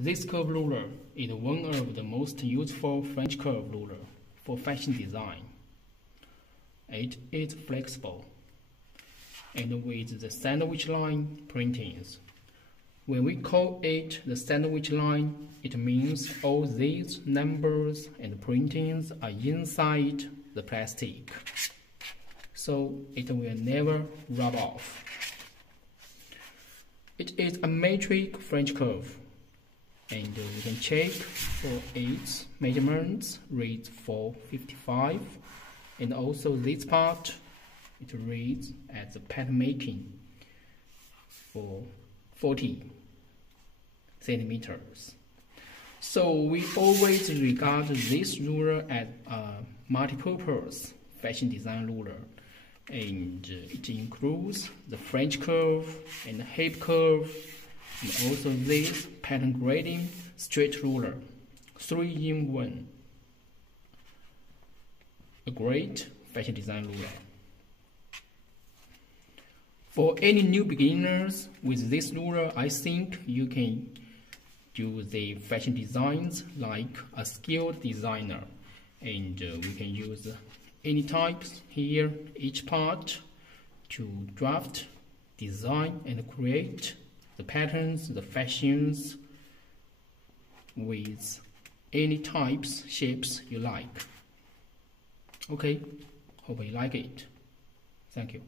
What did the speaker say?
This curve ruler is one of the most useful French curve ruler for fashion design. It is flexible and with the sandwich line printings. When we call it the sandwich line, it means all these numbers and printings are inside the plastic, so it will never rub off. It is a metric French curve, and we can check for its measurements. Reads 455, and also this part, it reads as the pattern making for 40 centimeters. So we always regard this ruler as a multi-purpose fashion design ruler, and it includes the French curve and the hip curve, and also this pattern grading straight ruler, 3-in-1. A great fashion design ruler. For any new beginners with this ruler, I think you can do the fashion designs like a skilled designer, and we can use any types here, each part, to draft, design, and create the patterns, the fashions with any types, shapes you like. Okay, hope you like it. Thank you.